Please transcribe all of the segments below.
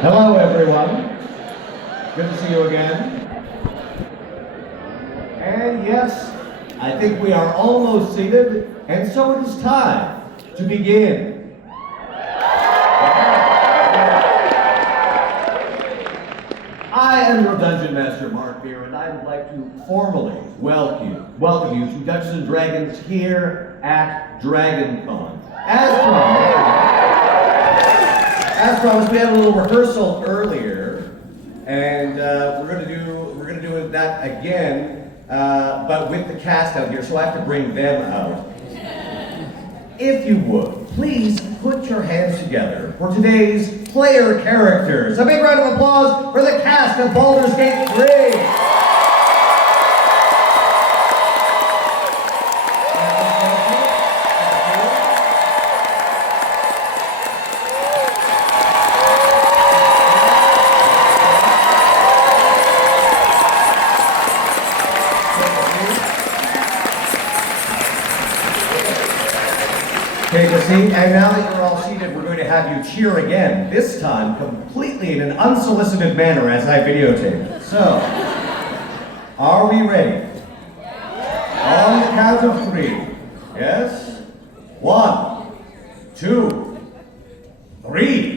Hello, everyone. Good to see you again. And yes, I think we are almost seated, and so it is time to begin. I am your Dungeon Master, Meer, and I would like to formally welcome you to Dungeons & Dragons here at Dragon Con. As promised, we had a little rehearsal earlier, and we're gonna do that again, but with the cast out here, so I have to bring them out. If you would, please put your hands together for today's player characters. A big round of applause for the cast of Baldur's Gate 3. And now that you're all seated, we're going to have you cheer again, this time completely in an unsolicited manner as I videotape it. So, are we ready? On the count of 3. Yes? 1, 2, 3.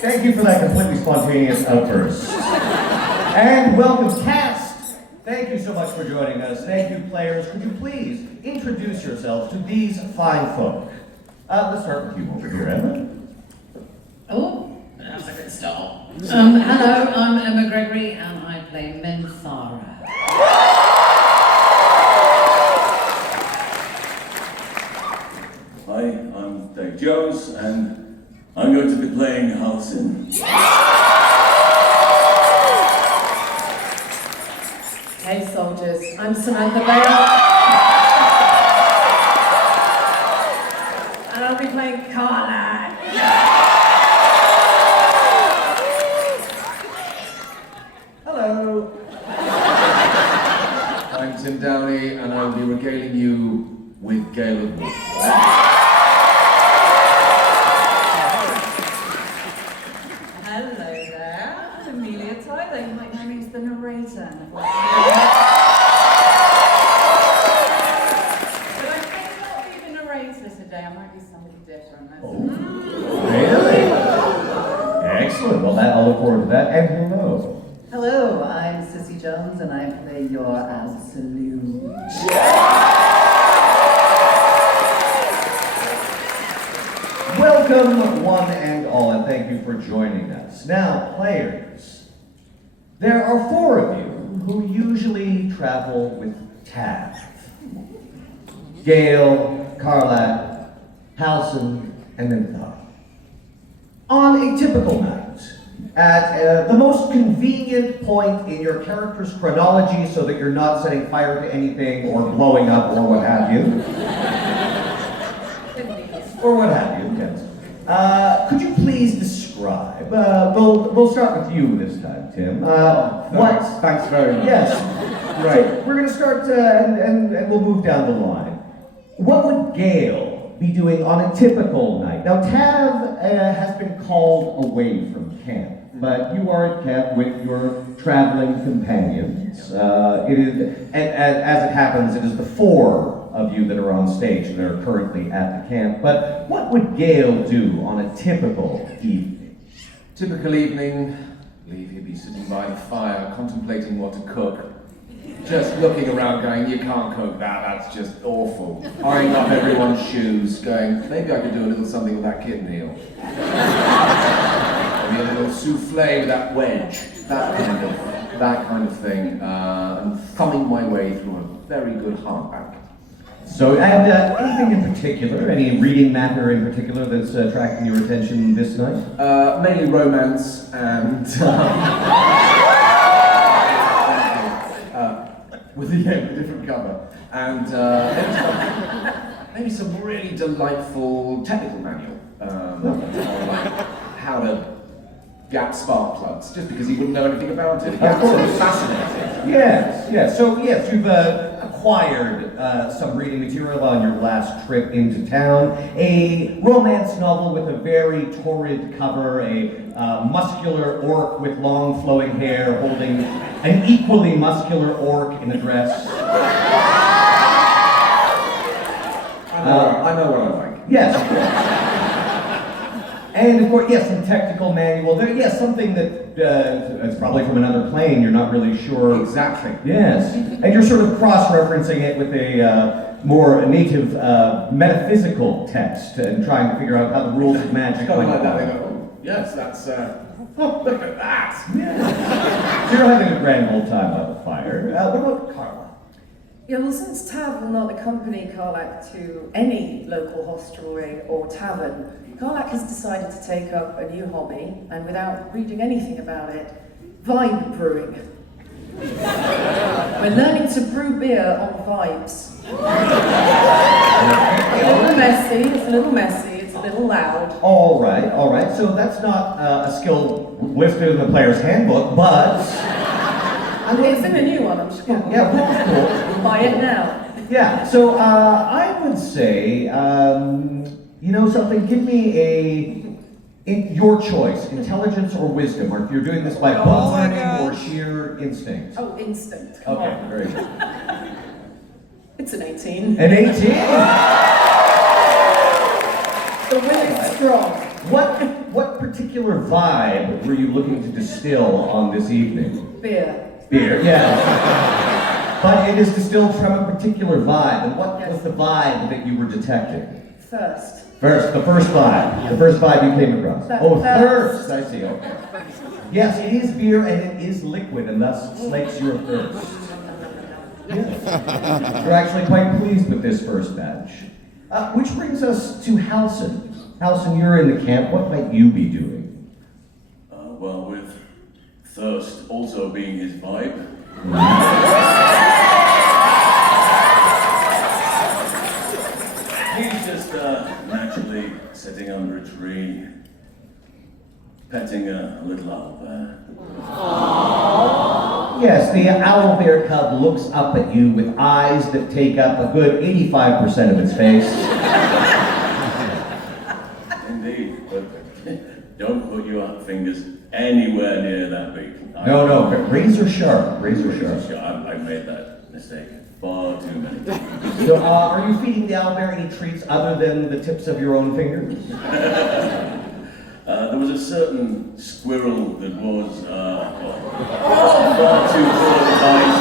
Thank you for that completely spontaneous outburst. And welcome, cast! Thank you so much for joining us. Thank you, players. Could you please introduce yourselves to these fine folk? Let's start with you over here, Emma. Oh, that's a good start. Hello, I'm Emma Gregory, and I play Minthara. Hi, I'm Dave Jones, and I'm going to be playing Halsin. Hey soldiers, I'm Samantha, and I'll be playing Karlach. Hello. I'm Tim Downie, and I'll be regaling you with Gale. Hello there, I'm Amelia. You might know me as the narrator. But I may not be the narrator today, I might be somebody different. Really? Excellent. Well, I'll look forward to that. And hello. Hello, I'm Cissy Jones, and I play your absolute. Welcome, one and all, and thank you for joining us. Now, players, there are 4 of you who usually travel with Tav. Gale, Karlach, Halsin, and Minthara. On a typical night, at the most convenient point in your character's chronology so that you're not setting fire to anything or blowing up or what have you. Or what have you, yes. Could you please describe, we'll start with you this time, Tim. Thanks very much. Yes. Right. So we're going to start, and we'll move down the line. What would Gale be doing on a typical night? Now, Tav has been called away from camp, but you are at camp with your traveling companions. It is, and as it happens, it is the 4 of you that are on stage that are currently at the camp. But what would Gale do on a typical evening? Typical evening, I believe he'd be sitting by the fire, contemplating what to cook. Just looking around going, you can't cook that, that's just awful. Eyeing up everyone's shoes, going, maybe I could do a little something with that kitten heel. Maybe a little souffle with that wedge, that kind of thing. And thumbing my way through a very good hardback. So, and anything in particular, any reading matter in particular that's attracting your attention this night? Mainly romance and with a different cover, and maybe some really delightful technical manual, or like how to gap spark plugs, just because he wouldn't know anything about it. He gets sort of fascinated. Yes. So yes, you've acquired some reading material on your last trip into town. A romance novel with a very torrid cover, a muscular orc with long flowing hair holding an equally muscular orc in a dress. I know what I like. Yes, of course. And of course, yes, some technical manual. Yes, something that it's probably from another plane. You're not really sure. Exactly. Yes, and you're sort of cross-referencing it with a more native metaphysical text and trying to figure out how the rules of magic. Kind of like that. They go, oh, yes, that's. Oh, look at that. Yeah. So you're having a grand old time by the fire. What about Karlach? Yeah, well, since Tav will not accompany Karlach to any local hostelry or tavern, Karlach has decided to take up a new hobby, and without reading anything about it, vibe brewing. We're learning to brew beer on vibes. It's a little messy, it's a little loud. All right. So that's not a skill listed in the player's handbook, but It's in a new one, I'm sure. yeah, cool. Buy it now. Yeah. So I would say, something. Give me your choice, intelligence or wisdom, or if you're doing this by book learning or sheer instinct. Oh, instinct. Come Okay, on. very good. It's an 18. An 18. The will is strong. What particular vibe were you looking to distill on this evening? Beer. Beer, yeah. But it is distilled from a particular vibe. And what was the vibe that you were detecting? Thirst. The first vibe. The first vibe you came across. Thirst. I see, okay. Yes, it is beer and it is liquid and thus slakes your thirst. Yes. You're actually quite pleased with this first batch. Which brings us to Halsin. Halsin, you're in the camp. What might you be doing? Well, with thirst also being his vibe. He's just naturally sitting under a tree, petting a little owl bear. Yes, the owl bear cub looks up at you with eyes that take up a good 85% of its face. Indeed, but don't put your fingers anywhere near that beak. No, razor sharp. I've made that mistake far too many times. So, are you feeding the owl bear any treats other than the tips of your own fingers? There was a certain squirrel that was far too full of advice.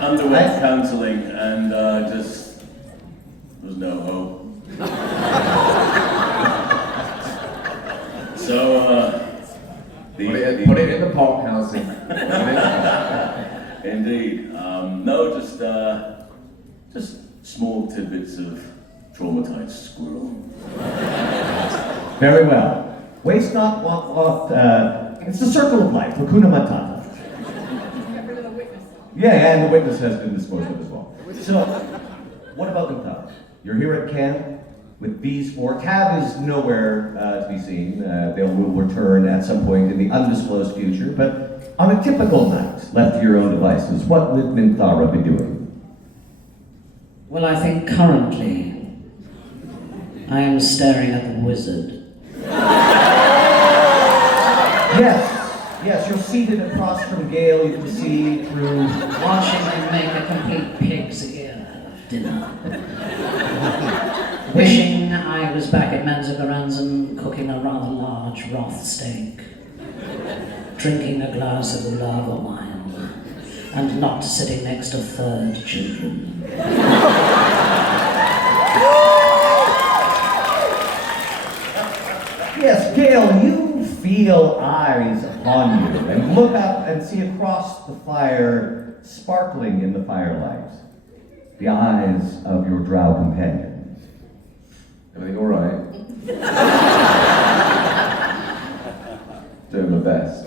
Underwent counselling and just there was no hope. So, Put it in the pot, Halsin. Indeed. No, just small tidbits of traumatized squirrel. Very well. Waste not, want not. It's the circle of life. Hakuna Matata. Get rid of the witness. Yeah, and the witness has been disposed of as well. So, what about Minthara? You're here at camp with these four. Tav is nowhere to be seen. They will return at some point in the undisclosed future, but on a typical night, left to your own devices, what would Minthara be doing? Well, I think currently I am staring at the wizard. Yes, you're seated across from Gale. You can see through. Watching them make a complete pig's ear out of dinner. Wishing I was back at Manzabaranzan cooking a rather large Roth steak. Drinking a glass of lava wine. And not sitting next to third children. Yes, Gale, you feel eyes upon you and look up and see across the fire, sparkling in the firelight, the eyes of your drow companions. Everything all right? Doing my best.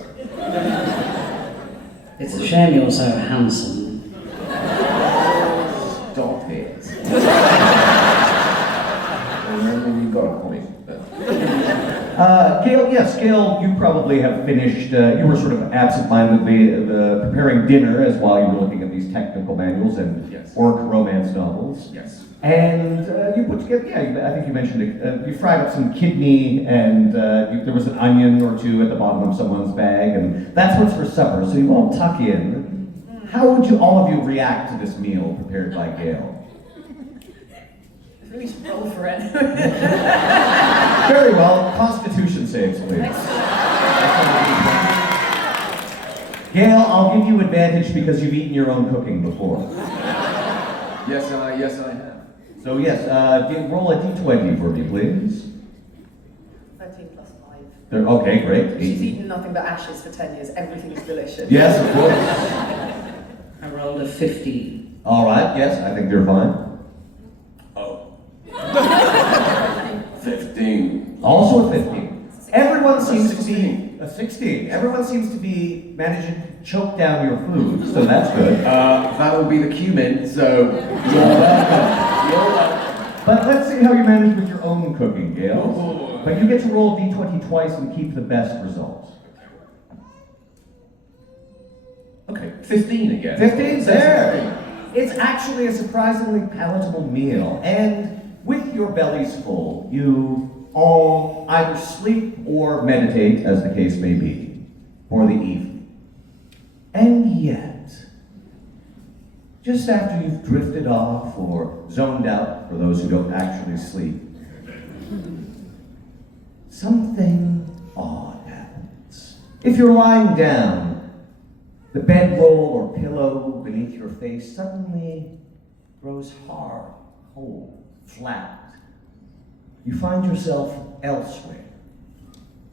It's a shame you're so handsome. Stop it. I mean, you got a point, but Gale, yes, Gale, you probably have finished, you were sort of absent-mindedly preparing dinner as while you were looking at these technical manuals and Yes. orc romance novels. Yes. And you put together, I think you mentioned it, you fried up some kidney and there was an onion or two at the bottom of someone's bag, and that's what's for supper, so you all tuck in. How would you, all of you, react to this meal prepared by Gale? I think we should roll for it. Very well, Constitution saves, please. Gale, I'll give you advantage because you've eaten your own cooking before. Yes, I have. So yes, roll a d20 for me, please. 13 plus 5. Okay, great. She's eaten nothing but ashes for 10 years. Everything's delicious. Yes, of course. I rolled a 15. All right, yes, I think you're fine. Oh. 15. Also a 15. Everyone seems to be 16. a 16. Everyone seems to be managing to choke down your food, so that's good. That will be the cumin, so you're welcome. You're welcome. But let's see how you manage with your own cooking, Gale. Oh. But you get to roll d20 twice and keep the best results. Okay, 15 again. 15's there. It's actually a surprisingly palatable meal, and with your bellies full, you all either sleep or meditate, as the case may be, for the evening. And yet, just after you've drifted off or zoned out, for those who don't actually sleep, something odd happens. If you're lying down, the bedroll or pillow beneath your face suddenly grows hard, cold, flat. You find yourself elsewhere,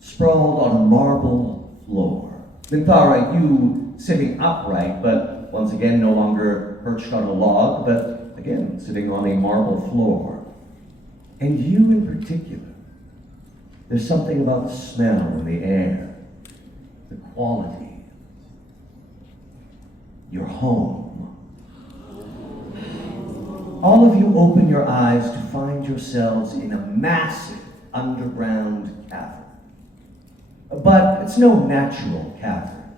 sprawled on a marble floor. Minthara, you sitting upright, but once again no longer perched on a log, but again sitting on a marble floor. And you in particular, there's something about the smell in the air, the quality. Your home. All of you open your eyes to find yourselves in a massive underground cavern. But it's no natural cavern.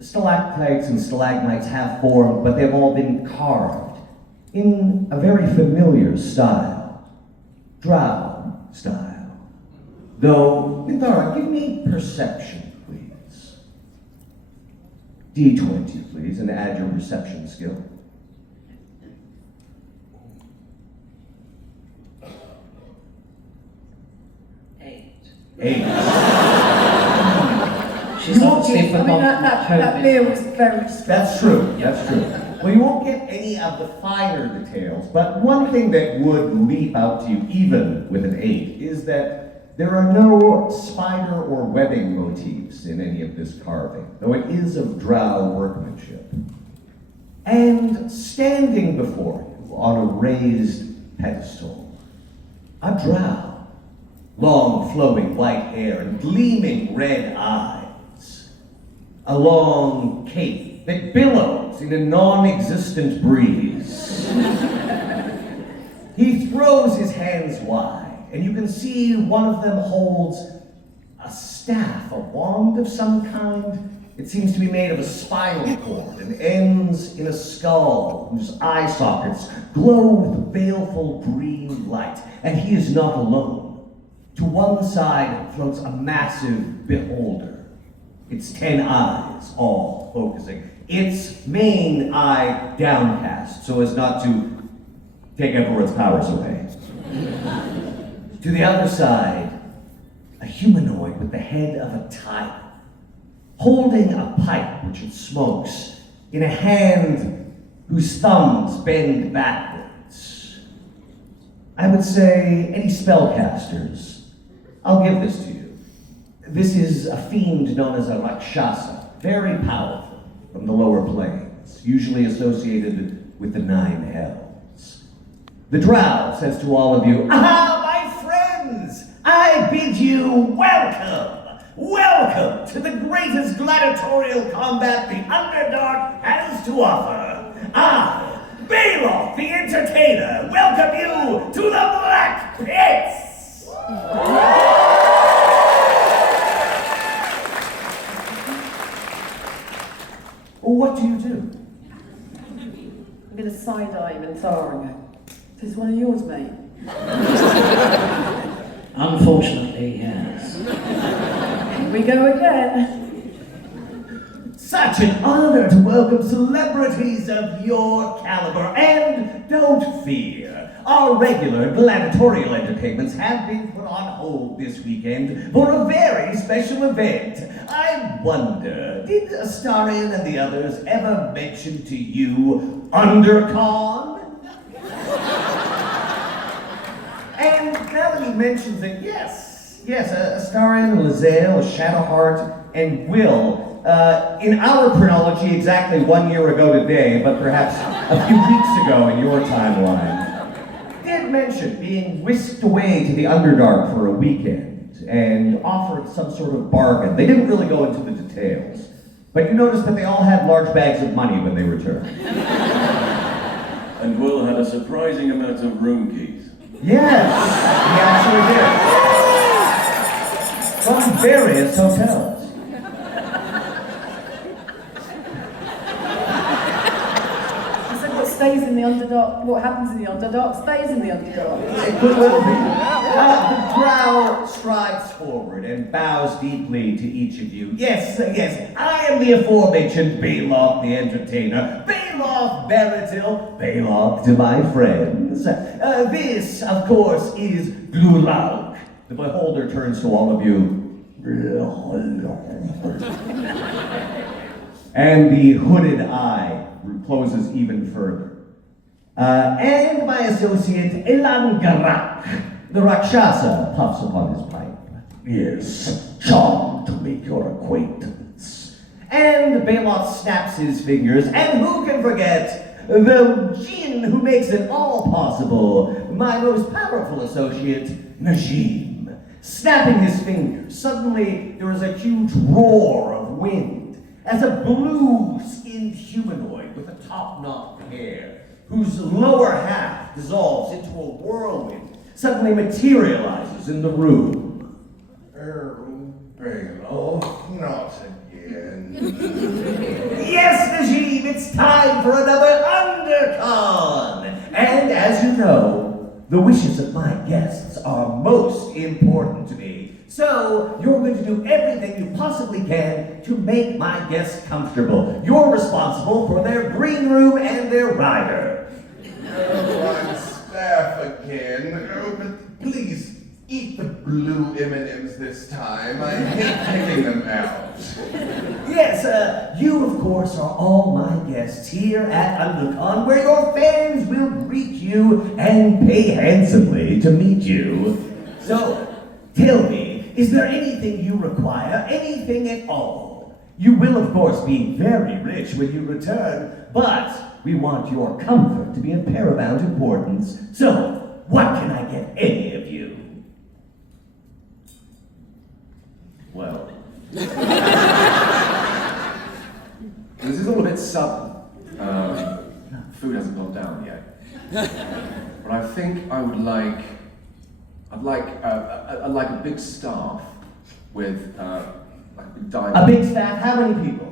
Stalactites and stalagmites have formed, but they've all been carved in a very familiar style. Drow style. Though, Minthara, give me perception. D20, please, and add your perception skill. 8. 8. She's obviously forgotten that meal was very strong. That's true, that's true. Well, you won't get any of the finer details, but one thing that would leap out to you, even with an 8, is that there are no spider or webbing motifs in any of this carving, though it is of drow workmanship. And standing before you on a raised pedestal, a drow, long flowing white hair and gleaming red eyes, a long cape that billows in a non-existent breeze. He throws his hands wide, and you can see one of them holds a staff, a wand of some kind. It seems to be made of a spinal cord and ends in a skull whose eye sockets glow with a baleful green light. And he is not alone. To one side floats a massive beholder, its 10 eyes all focusing, its main eye downcast so as not to take everyone's powers away. To the other side, a humanoid with the head of a tiger, holding a pipe which it smokes in a hand whose thumbs bend backwards. I would say, any spellcasters, I'll give this to you. This is a fiend known as a Rakshasa, very powerful from the lower planes, usually associated with the 9 hells. The drow says to all of you, "Aha! I bid you welcome! Welcome to the greatest gladiatorial combat the Underdark has to offer! I, Baldur the Entertainer, welcome you to the Black Pits!" Minthara again. Is this one of yours, mate? Unfortunately, yes. Here we go again. Such an honor to welcome celebrities of your caliber. And don't fear, our regular gladiatorial entertainments have been put on hold this weekend for a very special event. I wonder, did Astarion and the others ever mention to you Undercon? And now that he mentions it, yes, Astarion, Lae'zel, Shadowheart, and Will, in our chronology, exactly 1 year ago today, but perhaps a few weeks ago in your timeline, did mention being whisked away to the Underdark for a weekend and offered some sort of bargain. They didn't really go into the details, but you noticed that they all had large bags of money when they returned. And Will had a surprising amount of room keys. Yes, he actually did. From various hotels. He said what stays in the Underdark, what happens in the Underdark stays in the Underdark. It could well be. The drow strides forward and bows deeply to each of you. Yes, I am the aforementioned Balog the Entertainer. Balog Baratil, Balog to my friends. This, of course, is Glulaug. The beholder turns to all of you. And the hooded eye closes even further. And my associate, Elan Garak. The Rakshasa puffs upon his pipe. Yes, charmed to make your acquaintance. And Behemoth snaps his fingers, and who can forget the Jinn who makes it all possible, my most powerful associate, Najim. Snapping his fingers, suddenly there is a huge roar of wind as a blue-skinned humanoid with a top-knot hair, whose lower half dissolves into a whirlwind, suddenly materializes in the room. Balo, not again. Yes, Najim, it's time for another Undercon! And as you know, the wishes of my guests are most important to me. So, you're going to do everything you possibly can to make my guests comfortable. You're responsible for their green room and their rider. Oh, I'm staff again. Oh, but please, eat the blue M&Ms this time. I hate picking them out. Yes, you, of course, are all my guests here at Undercon, where your fans will greet you and pay handsomely to meet you. So, tell me, is there anything you require, anything at all? You will, of course, be very rich when you return, but we want your comfort to be of paramount importance. So, what can I get any of you? Well, this is all a bit sudden. Food hasn't gone down yet. But I think I'd like a big staff with like a big diamond. A big staff? How many people?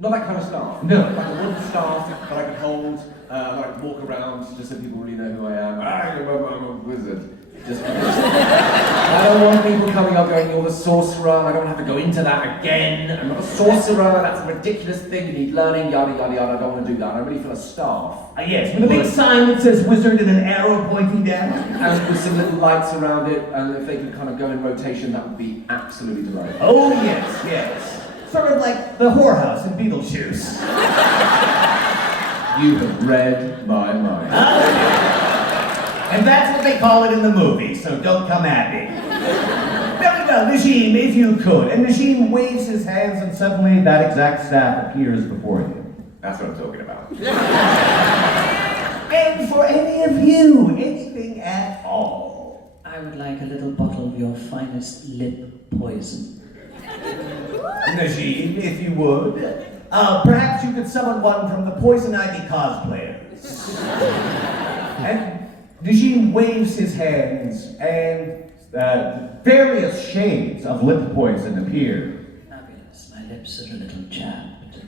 Not that kind of staff. No. Like a wooden staff that I could hold, that I could walk around just so people really know who I am. I'm a wizard. Just I don't want people coming up going, you're the sorcerer, and I don't have to go into that again. I'm not a sorcerer, that's a ridiculous thing, you need learning, yada yada yada, I don't want to do that. I'm really for a staff. Yes, with a big sign that says wizard and an arrow pointing down. And with some little lights around it, and if they could kind of go in rotation, that would be absolutely delightful. Oh yes. Sort of like the whorehouse in Beetlejuice. You have read my mind. And that's what they call it in the movie, so don't come at me. Very well, Najim, if you could. And Najim waves his hands and suddenly that exact staff appears before you. That's what I'm talking about. And for any of you, anything at all. I would like a little bottle of your finest lip poison. Najim, if you would. Perhaps you could summon one from the Poison Ivy cosplayers. And Najim waves his hands, and various shades of lip poison appear. Fabulous. My lips are a little chapped.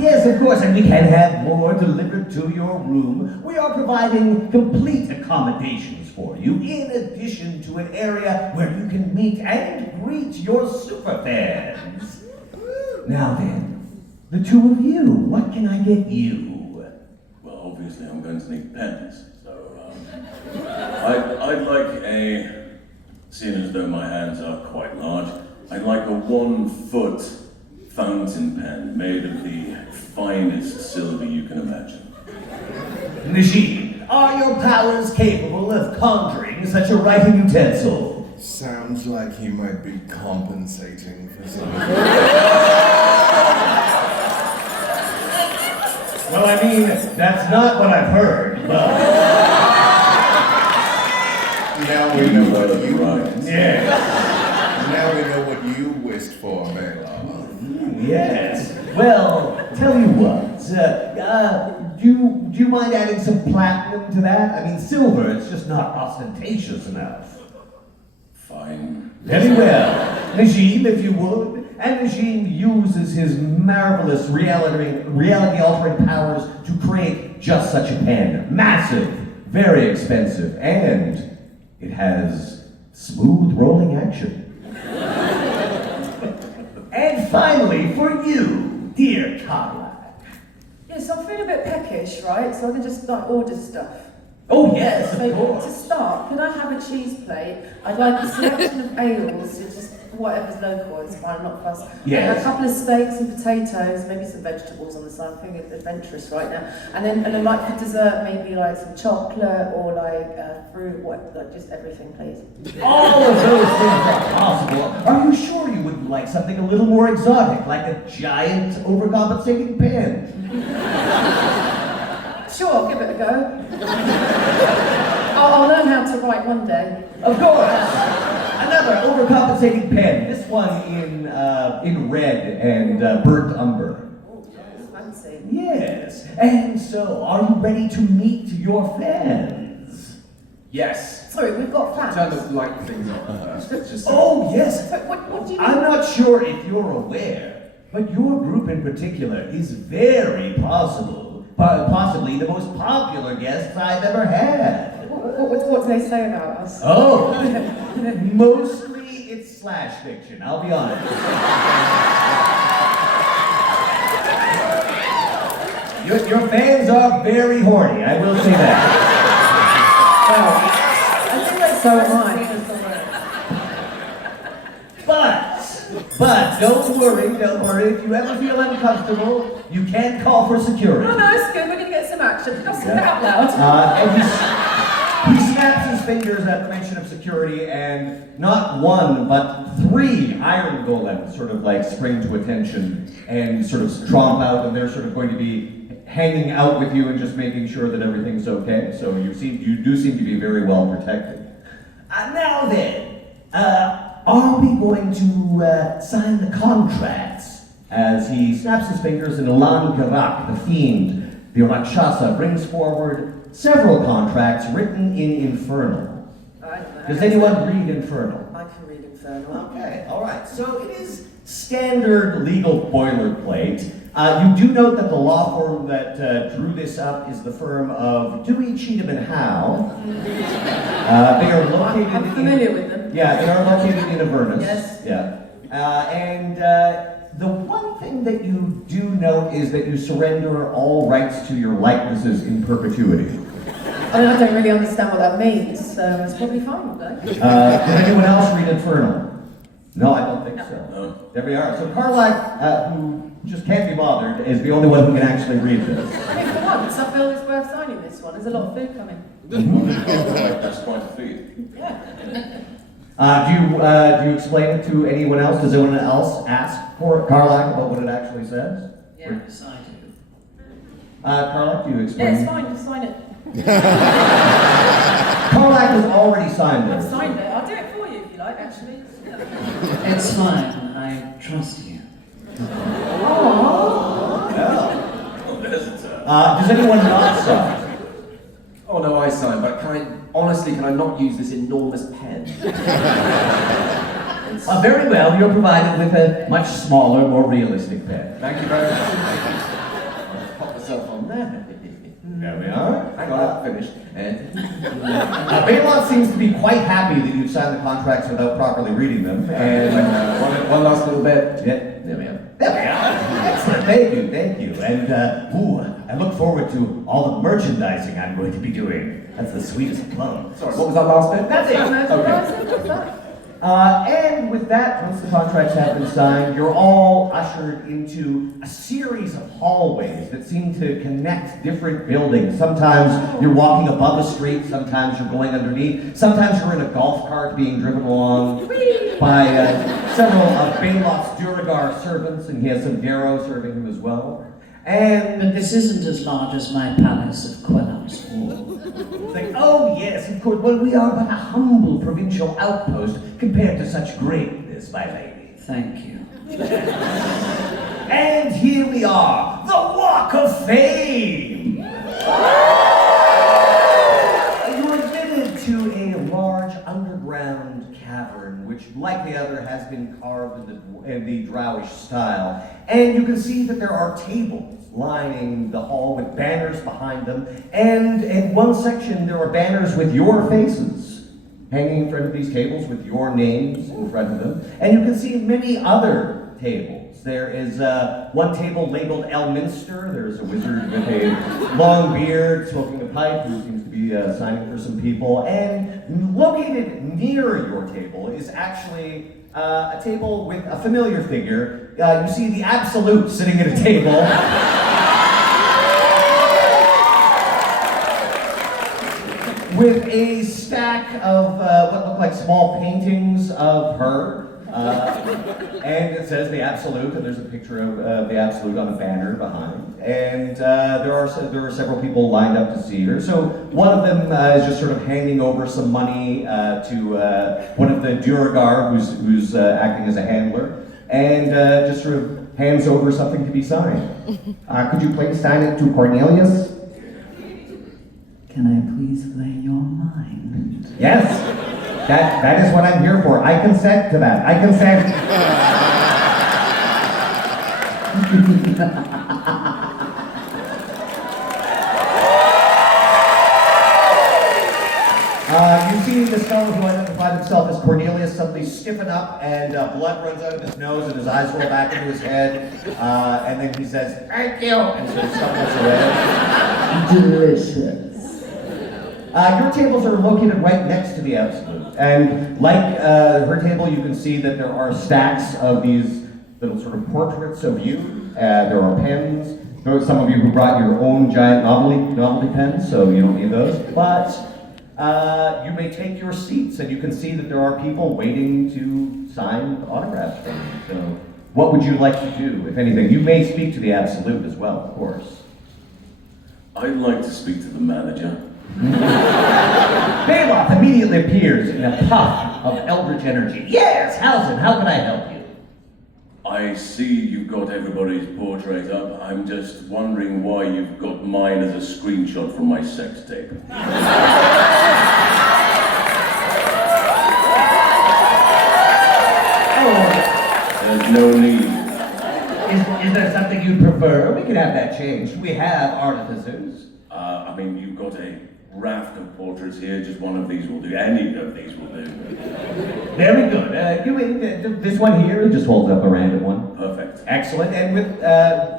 Yes, of course, and we can have more delivered to your room. We are providing complete accommodations for you, in addition to an area where you can meet and greet your superfans. Now then, the two of you, what can I get you? Well, obviously I'm going to need pens, so I'd like seeing as though my hands are quite large, I'd like a 1-foot fountain pen made of the finest silver you can imagine. Najib, are your powers capable of conjuring such a writing utensil? Sounds like he might be compensating for something. Well, I mean, that's not what I've heard, but... Now we know what you want. Yes. Now we know what you wished for, Bela. Yes. Well, tell you what, do you mind adding some platinum to that? I mean, silver, it's just not ostentatious enough. Fine. Very well. Najib, if you would. And Najib uses his marvelous reality-altering powers to create just such a pen. Massive, very expensive, and it has smooth rolling action. And finally, for you, dear Karlach. Yes, I'm feeling a bit peckish, right? So I can just like order stuff. Oh yes, So of course. to start, could I have a cheese plate? I'd like a selection of ales, so just whatever's local, it's fine, I'm not fussed. Yes. And a couple of steaks and potatoes, maybe some vegetables on the side. I'm feeling adventurous right now. And then like for dessert, maybe like some chocolate or like fruit, like just everything, please. All of those things are possible. Are you sure you wouldn't like something a little more exotic, like a giant overcompensating pen? Sure, I'll give it a go. I'll learn how to write one day. Of course. Another overcompensating pen. This one in red and burnt umber. Oh, yes, fancy. Yes. And so, are you ready to meet your fans? Yes. Sorry, we've got fans. Turn the light things on first. Just Oh yes. So what do you mean? I'm not sure if you're aware, but your group in particular is very possibly the most popular guests I've ever had. What do they say about us? Oh, mostly it's slash fiction, I'll be honest. Your fans are very horny, I will say that. I think that's so am I. But don't worry. If you ever feel uncomfortable, you can call for security. Oh no, it's good. We're gonna get some action. I'll say it out loud. And he snaps his fingers at the mention of security, and not one, but 3 iron golems sort of like spring to attention and sort of tromp out, and they're sort of going to be hanging out with you and just making sure that everything's okay. So you do seem to be very well protected. Now then, are we going to sign the contracts? As he snaps his fingers and Lan Karak, the fiend, the Rakshasa, brings forward several contracts written in Infernal. Does anyone read Infernal? I can read Infernal. Okay, all right. So it is standard legal boilerplate. You do note that the law firm that drew this up is the firm of Dewey, Cheatham, and Howe. They are located I'm familiar with them. Yeah, they are located in Avernus. Yes. Yeah. And the one thing that you do note is that you surrender all rights to your likenesses in perpetuity. I mean, I don't really understand what that means, so it's probably fine, though. Did anyone else read Infernal? No, I don't think so. No. There we are. So Karlach, who just can't be bothered, is the only one who can actually read this. I think for once, I feel it's worth signing this one. There's a lot of food coming. That's quite a feat. Yeah. Do you explain it to anyone else? Does anyone else ask for Karlach about what it actually says? Yes, I do. Karlach, do you explain? Yeah, it's fine. Just sign it. Karlach has already signed I've it. signed it. I'll do it for you if you like, actually. It's fine. I trust you. Oh. Oh, there's a turn. Does anyone not sign? Oh no, I sign, but can I not use this enormous pen? Very well, you're provided with a much smaller, more realistic pen. Thank you very much. myself on there. There we are. I got it finished. And Baldur seems to be quite happy that you've signed the contracts without properly reading them. And one last little bit. yeah, There we are. there we are. Excellent. Thank you. And I look forward to all the merchandising I'm going to be doing. That's the sweetest plum. Sorry, what was that last bit? That's it. Okay. And with that, once the contracts have been signed, you're all ushered into a series of hallways that seem to connect different buildings. Sometimes you're walking above a street, sometimes you're going underneath, sometimes you're in a golf cart being driven along by several of Balot's Duragar servants, and he has some Darrow serving him as well. And But this isn't as large as my palace of Quelops Hall. it's like, oh yes, of course, well, we are but a humble provincial outpost compared to such greatness, my lady. Thank you. And here we are, the Walk of Fame! You're admitted to a large underground cavern, which, like the other, has been carved in the Drowish style. And you can see that there are tables lining the hall with banners behind them. And in one section, there are banners with your faces hanging in front of these tables with your names in front of them. And you can see many other tables. There is one table labeled Elminster. There's a wizard with a long beard smoking a pipe who seems to be signing for some people. And located near your table is actually a table with a familiar figure. You see the Absolute sitting at a table. With a stack of what look like small paintings of her. And it says the Absolute, and there's a picture of the Absolute on a banner behind. And there are several people lined up to see her. So one of them is just sort of handing over some money to one of the Duragar who's acting as a handler, and just sort of hands over something to be signed. Could you please sign it to Cornelius? Can I please lay your mind? Yes, that is what I'm here for. I consent to that. I consent. You see this fellow who identified himself as Cornelius suddenly stiffen up, and blood runs out of his nose, and his eyes roll back into his head, and then he says, "Thank you," and sort of stumbles away. Delicious. Your tables are located right next to the Absolute, and like her table, you can see that there are stacks of these little sort of portraits of you. There are pens. There are some of you who brought your own giant novelty pens, so you don't need those. But you may take your seats, and you can see that there are people waiting to sign autographs from you. So, what would you like to do, if anything? You may speak to the Absolute as well, of course. I'd like to speak to the manager. Balor immediately appears in a puff of eldritch energy. Yes, Halsin, how can I help you? I see you've got everybody's portrait up. I'm just wondering why you've got mine as a screenshot from my sex tape. There's no need. Is there something you prefer? We can have that changed. We have artificers. I mean, you've got a raft of portraits here. Just one of these will do. Any of these will do. Very good. This one here, it just holds up a random one. Perfect. Excellent. And with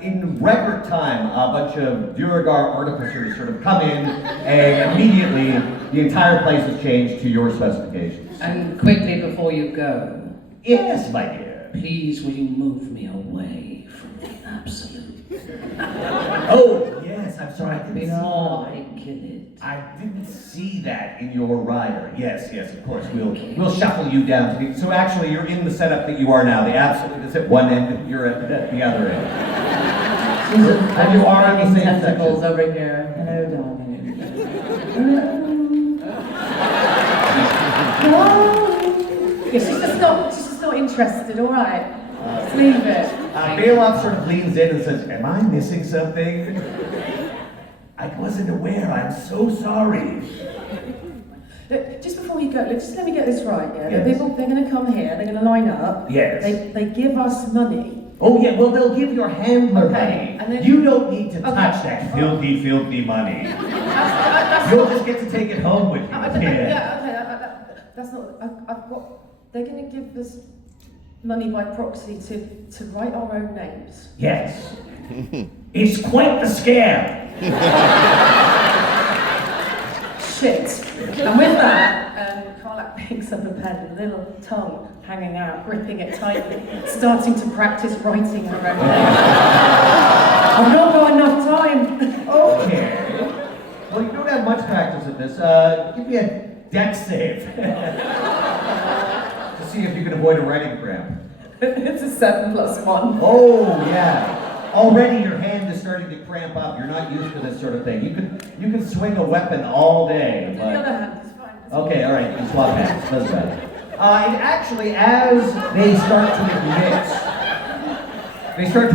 in record time, a bunch of Duragar artificers sort of come in, and immediately the entire place is changed to your specifications. And quickly before you go, Yes, my dear. please will you move me away from the Absolute? Oh, yes, I'm sorry, I didn't see Before that. I kill it. I didn't see that in your rider. Yes, of course. We'll shuffle you down to the. So actually, you're in the setup that you are now. The Absolute is at one end, and you're at the other end. And you are in the same Tentacles section. over here. Hello, darling. Yeah, she's just not interested, all right? Just leave it. Balor sort of leans in and says, "Am I missing something? I wasn't aware. I'm so sorry." Look, just before you go, just let me get this right, yeah? Yes. They're going to come here, they're going to line up. Yes. They give us money, Oh yeah, well they'll give your handler Okay, and money. then- You don't need to Okay. touch that filthy, filthy money. That's You'll just get to take it home with you. yeah, okay, that's not. I've got. They're going to give us money by proxy to write our own names. Yes. It's quite the scam. Shit. And with that, Karlach picks up a pen, little tongue hanging out, gripping it tightly, starting to practice writing her own name. I've not got enough time. Okay. Well, you don't have much practice at this. Give me a dex save. To see if you can avoid a writing cramp. It's a 7+1. Oh, yeah. Already your hand is starting to cramp up. You're not used to this sort of thing. You can swing a weapon all day. On the But... other hand, it's fine. Okay, all right, you can swap hands. Doesn't matter. And actually, as they start to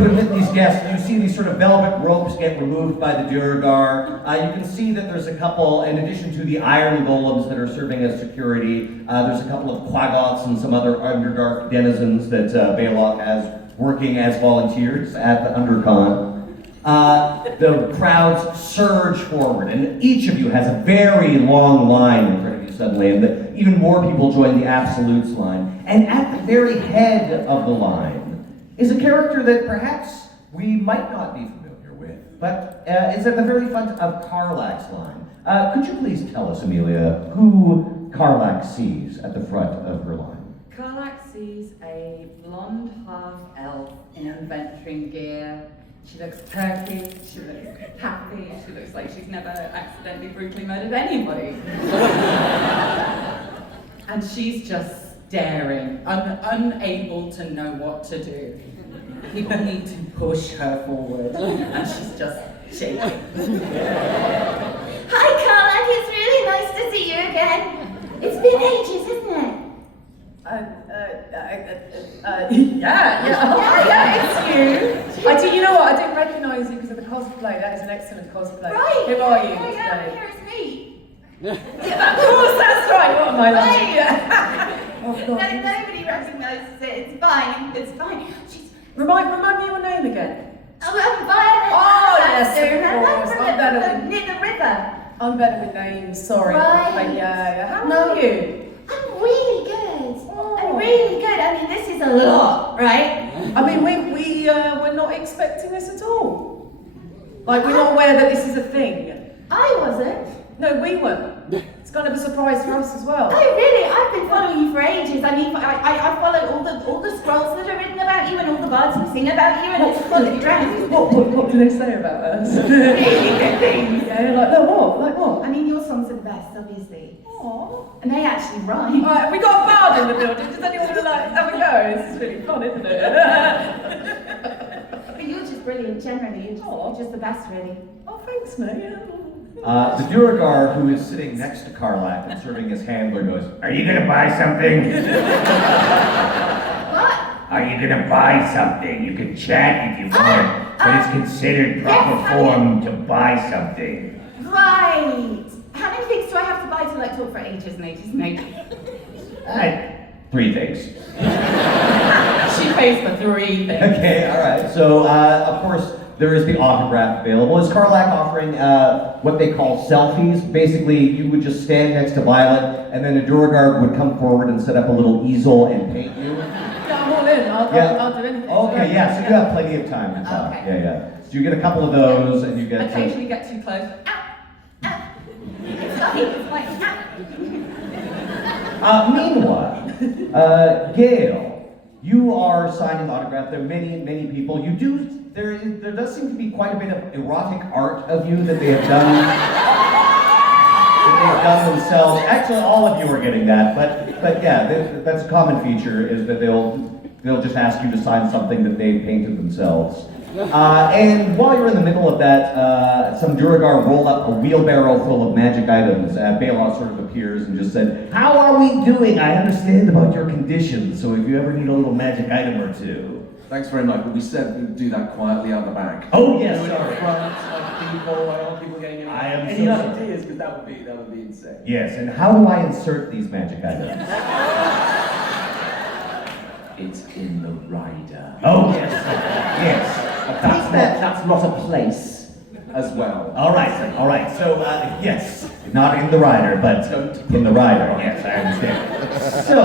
admit these guests, you see these sort of velvet ropes get removed by the Duergar. You can see that there's a couple, in addition to the iron golems that are serving as security, there's a couple of quaggoths and some other Underdark denizens that Baldur has working as volunteers at the Undercon. The crowds surge forward, and each of you has a very long line in front of you suddenly, and even more people join the Absolutes line. And at the very head of the line is a character that perhaps we might not be familiar with, but is at the very front of Karlach's line. Could you please tell us, Amelia, who Karlach sees at the front of her line? Karlach sees a blonde half-elf in adventuring gear. She looks perky, she looks happy, she looks like she's never accidentally brutally murdered anybody. And she's just staring, unable to know what to do. People need to push her forward, and she's just shaking. Hi, Karlach. It's really nice to see you again. It's been ages, hasn't it? Yeah, it's you. You know what? I didn't recognise you because of the cosplay. That is an excellent cosplay. Right. Who are you Oh, yeah, today? here it's me. Yeah, of course, that's right. What am I like? Right. Yeah. Oh, No, God. nobody recognises it. It's fine. It's fine. She's... Remind me your name again. Oh, I'm Violet. Oh, yes, That's of remember? course. From I'm better than- near the river. I'm better with names. Sorry. Right. But yeah. How No. are you? I'm really good. Oh. I'm really good. I mean, this is a lot, right? I mean, we're not expecting this at all. Like, we're not aware that this is a thing. I wasn't. No, we weren't. It's kind of a surprise for us as well. Oh, really? I've been following you for ages. I mean, I followed all the scrolls that are written about you and all the bards who sing about you and all the dragons. What do they say about us? Really good things. Yeah, like what? I mean, your songs are the best, obviously. Aww. And they actually rhyme. Alright, we got a bard in the building. Does anyone want to have a go? This is really fun, isn't it? But you're just brilliant, generally. You're just the best, really. Oh, thanks, mate. The Duergar, who is sitting next to Karlach and serving as handler, goes, "Are you gonna buy something?" What? Are you gonna buy something? You can chat if you want, but it's considered proper yes, form to buy something. Right. How many things do I have to buy to talk for ages and ages and ages? 3 things. She pays for 3 things. Okay, all right. So, of course, there is the autograph available. Is Karlach offering what they call selfies? Basically, you would just stand next to Violet, and then a Duergar would come forward and set up a little easel and paint you. Yeah, I'm all in. I'll do anything. Okay, yeah, so you have plenty of time to talk. Okay. Yeah. So you get a couple of those, and you get Occasionally get too close. It's funny. It's like, Meanwhile, Gale, you are signing autograph. There are many people. There does seem to be quite a bit of erotic art of you that they have done. That they've done themselves. Actually, all of you are getting that, but yeah, that's a common feature is that they'll just ask you to sign something that they painted themselves. And while you're in the middle of that, some Duergar roll up a wheelbarrow full of magic items. Baldur sort of appears and just said, "How are we doing? I understand about your conditions, so if you ever need a little magic item or two." Thanks very much, but we said we'd do that quietly out the back. Oh yes, Do it sorry. in front of people, I don't want people getting I am any so ideas, because that would be insane. Yes, and how do I insert these magic items? It's in the rider. Oh, yes. Yes. That's not a place as well. All right. So, yes, not in the rider, but in the rider. Yes, I understand. So,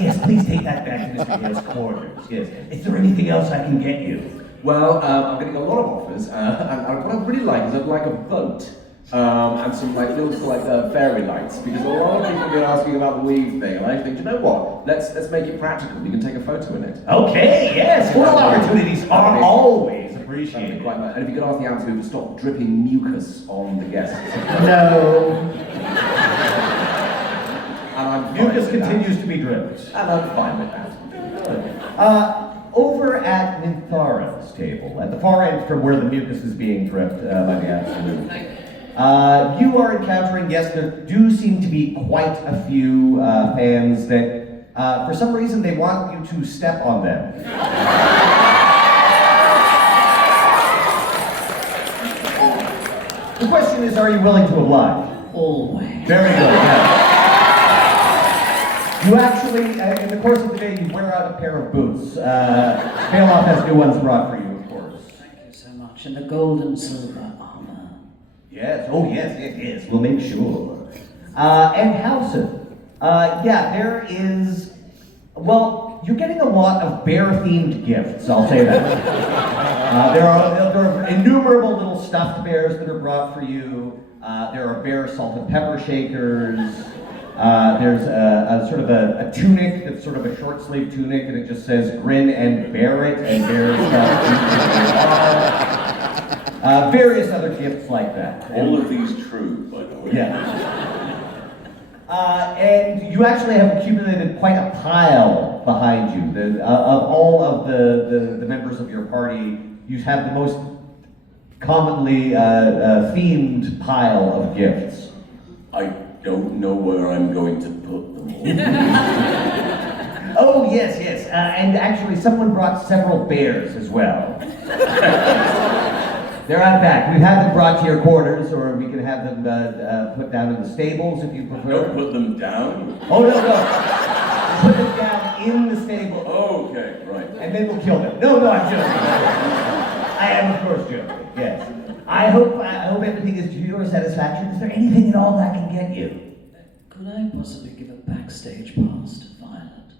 yes, please take that back to Mr. Gale's quarters. Yes. Is there anything else I can get you? Well, I'm getting a lot of offers, and what I'd really like is I'd like a boat. And some little fairy lights, because a lot of people have been asking about the weave thing, and I think, you know what? Let's make it practical. We can take a photo in it. Okay, yes. Well, opportunities are always appreciated. Quite nice. And if you could ask the Amsu to stop dripping mucus on the guests. No. And I'm Mucus continues to be dripped. And I'm fine with that. Over at Minthara's table, at the far end from where the mucus is being dripped by the Absolute, you are encountering, yes, there do seem to be quite a few fans that, for some reason, they want you to step on them. The question is, are you willing to oblige? Always. Very good, yeah. You actually, in the course of the day, you wear out a pair of boots. Bailoff has new ones brought for you, of course. Thank you so much. And the gold and silver armor. Yes, oh yes, we'll make sure. And Halsin, yeah, there is, well, you're getting a lot of bear-themed gifts, I'll say that. There are innumerable little stuffed bears that are brought for you. There are bear salt and pepper shakers. There's a sort of a tunic that's sort of a short sleeve tunic, and it just says "Grin and bear it," and bear stuff. Various other gifts like that. All of these true, by the way. Yeah. And you actually have accumulated quite a pile behind you. Of all of the members of your party, you have the most commonly themed pile of gifts. I don't know where I'm going to put them all. Oh, yes. And actually, someone brought several bears as well. They're out back. We've had them brought to your quarters, or we can have them put down in the stables if you prefer. Don't put them down? Oh, no. Put them down in the stable. Oh, okay, right. And then we'll kill them. No, I'm joking. I am, of course, joking. Yes. I hope everything is to your satisfaction. Is there anything at all I can get you? Could I possibly give a backstage pass to Violet?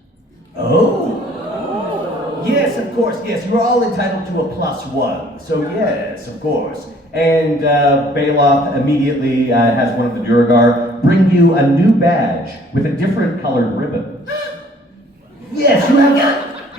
Oh! Yes, of course. Yes, you're all entitled to a +1. So yes, of course. And Bailoff immediately has one of the Duragar bring you a new badge with a different colored ribbon. Yes, you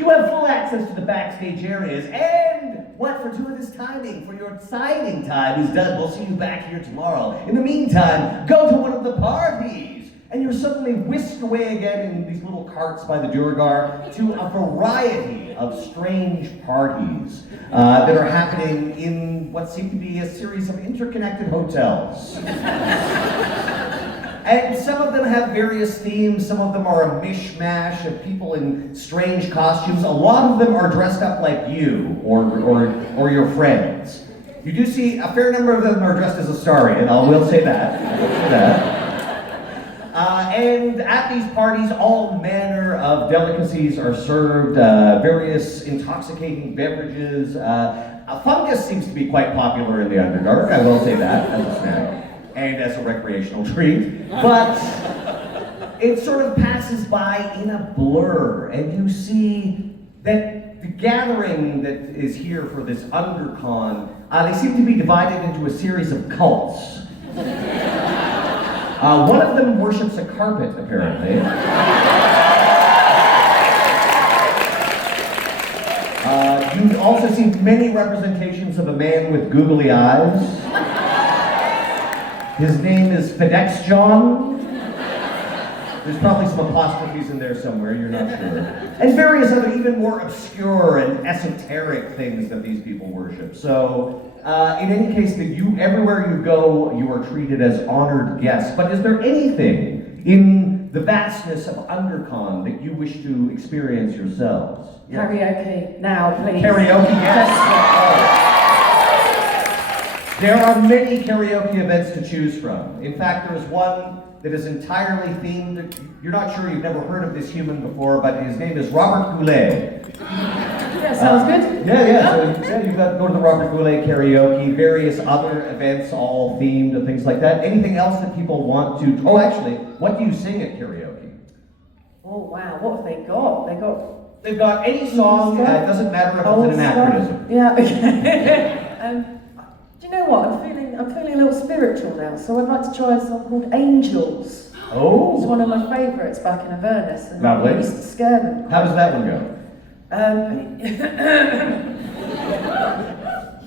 have full access to the backstage areas, and what fortuitous timing, for your signing time is done. We'll see you back here tomorrow. In the meantime, go to one of the parties, and you're suddenly whisked away again in these little carts by the Duragar to a variety of strange parties that are happening in what seem to be a series of interconnected hotels. And some of them have various themes, some of them are a mishmash of people in strange costumes. A lot of them are dressed up like you or your friends. You do see a fair number of them are dressed as Astarian, I will say that. And at these parties, all manner of delicacies are served, various intoxicating beverages. Fungus seems to be quite popular in the Underdark, I will say that, as a snack. And as a recreational treat, but it sort of passes by in a blur, and you see that the gathering that is here for this Undercon, they seem to be divided into a series of cults. One of them worships a carpet, apparently. You also see many representations of a man with googly eyes. His name is FedEx John. There's probably some apostrophes in there somewhere, you're not sure. And various other even more obscure and esoteric things that these people worship. So, in any case, everywhere you go, you are treated as honored guests. But is there anything in the vastness of Undercon that you wish to experience yourselves? Karaoke now, please. Karaoke, yes. There are many karaoke events to choose from. In fact, there's one that is entirely themed. You're not sure, you've never heard of this human before, but his name is Robert Goulet. Yeah, sounds good. So you've got to go to the Robert Goulet karaoke, various other events all themed and things like that. Anything else that people want to... Oh, actually, what do you sing at karaoke? Oh wow, what have they got? They've got any song, it doesn't matter if it's an anachronism. Yeah, okay. Do you know what? I'm feeling a little spiritual now, so I'd like to try a song called Angels. Oh. It's one of my favourites back in Avernus, and Lovely. I used to scare them. How does that one go?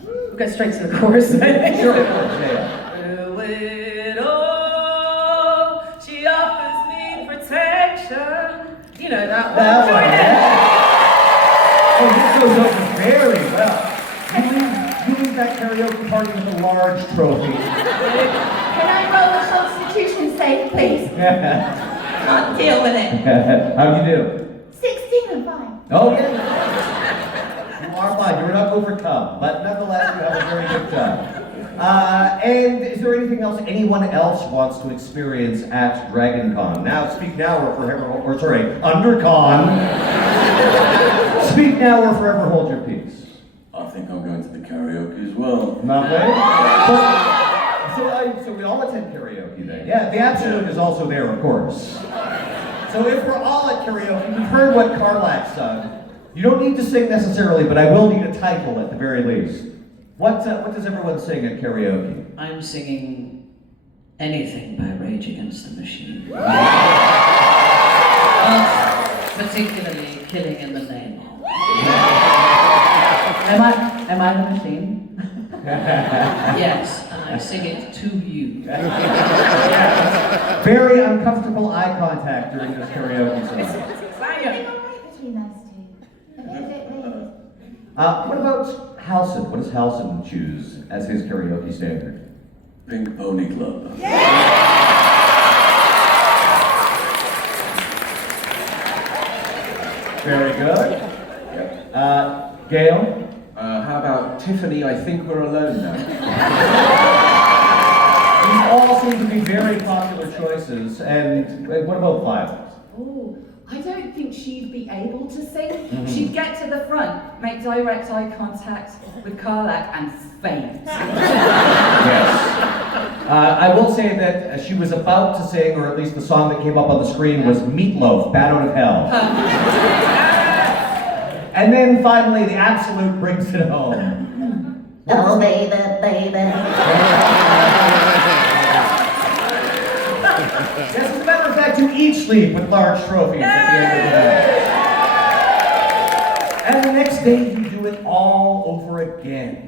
We'll go straight to the chorus. Sure. Yeah. Through it all, she offers me protection. You know that one. That one, yeah. Oh, this goes over very well. You leave that karaoke party with a large trophy. Can I roll a constitution save, please? Can't deal with it. How'd you do? 16 and 5. Oh, yeah. You are fine. You're not overcome, but nonetheless, you have a very good time. And is there anything else anyone else wants to experience at Dragon Con? Now, speak now or forever, Undercon. Speak now or forever hold your peace. I think I'm going to the karaoke as well. Nothing? So we all attend karaoke then? Yeah, the Absolute is also there, of course. So if we're all at karaoke, you've heard what Karlach sung. You don't need to sing necessarily, but I will need a title at the very least. What does everyone sing at karaoke? I'm singing Anything by Rage Against the Machine. Particularly Killing in the Name of. Am I the machine? Yes, and I sing it to you. Very uncomfortable eye contact during this karaoke song. It's exciting. All right between those two. A bit weird. What about Halsin? What does Halsin choose as his karaoke standard? Pink Pony Club. Very good. Yep. Gale? How about Tiffany, I think we're alone now? These all seem to be very popular choices. And what about Violet? Oh, I don't think she'd be able to sing. She'd get to the front, make direct eye contact with Karlach, and faint. Yes. I will say that she was about to sing, or at least the song that came up on the screen was Meatloaf, Bat Out of Hell. And then finally, the Absolute brings it home. Oh, baby, baby. Yes, as a matter of fact, you each leave with large trophies at the end of the day. And the next day, you do it all over again.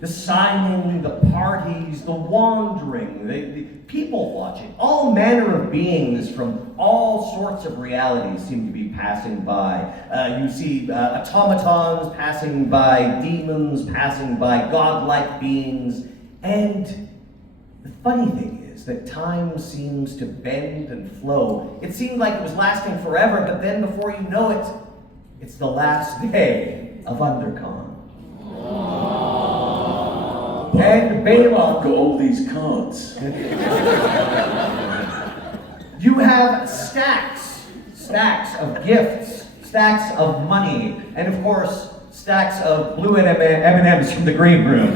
The signing, the parties, the wandering, the people watching. All manner of beings from all sorts of realities seem to be passing by. You see automatons passing by, demons passing by, godlike beings. And the funny thing is that time seems to bend and flow. It seemed like it was lasting forever, but then before you know it, it's the last day of Undercon. And Baldur, I've got all these cards. you have stacks of gifts, stacks of money, and of course, stacks of blue M&Ms from the green room.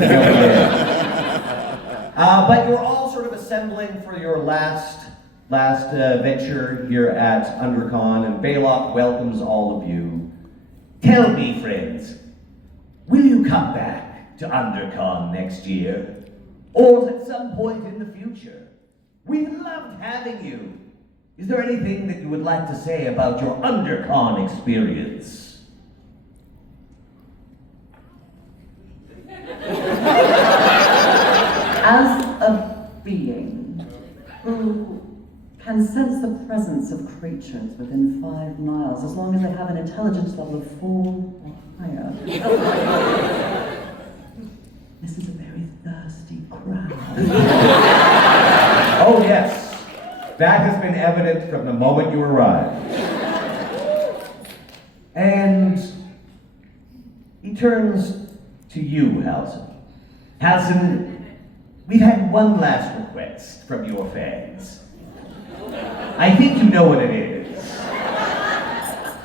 But you're all sort of assembling for your last venture here at Undercon, and Baldur welcomes all of you. Tell me, friends, will you come back to Undercon next year, or at some point in the future? We've loved having you. Is there anything that you would like to say about your Undercon experience? As a being who can sense the presence of creatures within 5 miles, as long as they have an intelligence level of 4 or higher, this is a very thirsty crowd. Oh yes, that has been evident from the moment you arrived. And he turns to you, Halsin. Halsin, we've had one last request from your fans. I think you know what it is.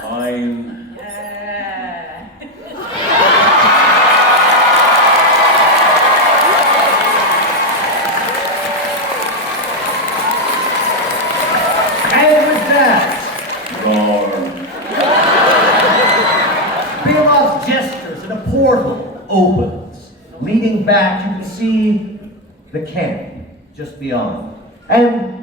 Fine. And with that, Roar. Bearloff gestures and a portal opens. Leading back, you can see the camp just beyond. And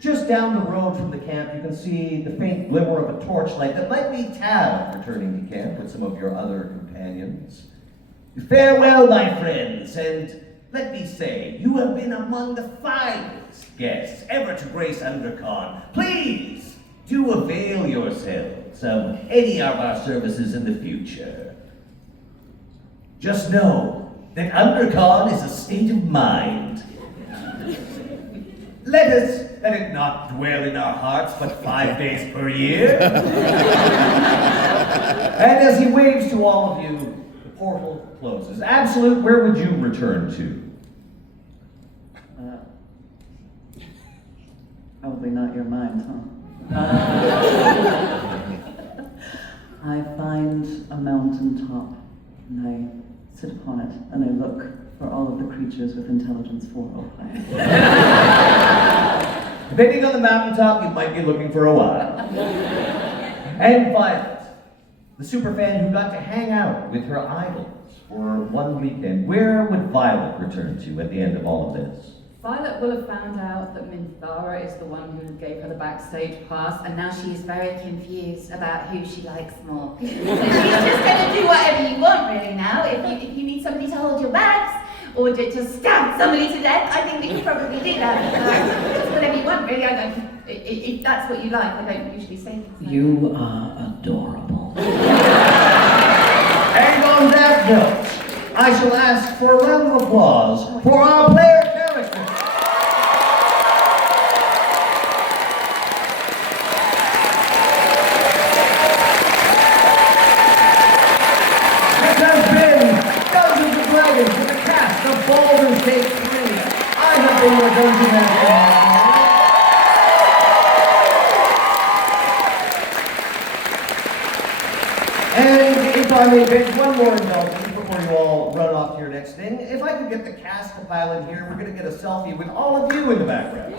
just down the road from the camp, you can see the faint glimmer of a torchlight that might be Tav returning to camp with some of your other companions. Farewell, my friends, and let me say, you have been among the finest guests ever to grace Undercon. Please do avail yourselves of any of our services in the future. Just know that Undercon is a state of mind. Let it not dwell in our hearts but 5 days per year. And as he waves to all of you, the portal closes. Absolute, where would you return to? Probably not your mind, huh? I find a mountain top, and I sit upon it, and I look for all of the creatures with intelligence 4 or 5. Depending on the mountaintop, you might be looking for a while. And Violet, the superfan who got to hang out with her idols for one weekend. Where would Violet return to at the end of all of this? Violet will have found out that Minthara is the one who gave her the backstage pass, and now she is very confused about who she likes more. So she's just going to do whatever you want, really, now. If you need somebody to hold your bags, or to just stab somebody to death, I think we could probably do that. Just whatever you want, really. If that's what you like, I don't usually say things like You are adorable. And on that note, I shall ask for a round of applause for our player character. This has been Dungeons & Dragons with the cast of Baldur's Gate 3. I have been your Dungeon Master. And if I may beg one more indulgence before you all run off to your next thing, if I could get the cast to pile in here, we're going to get a selfie with all of you in the background.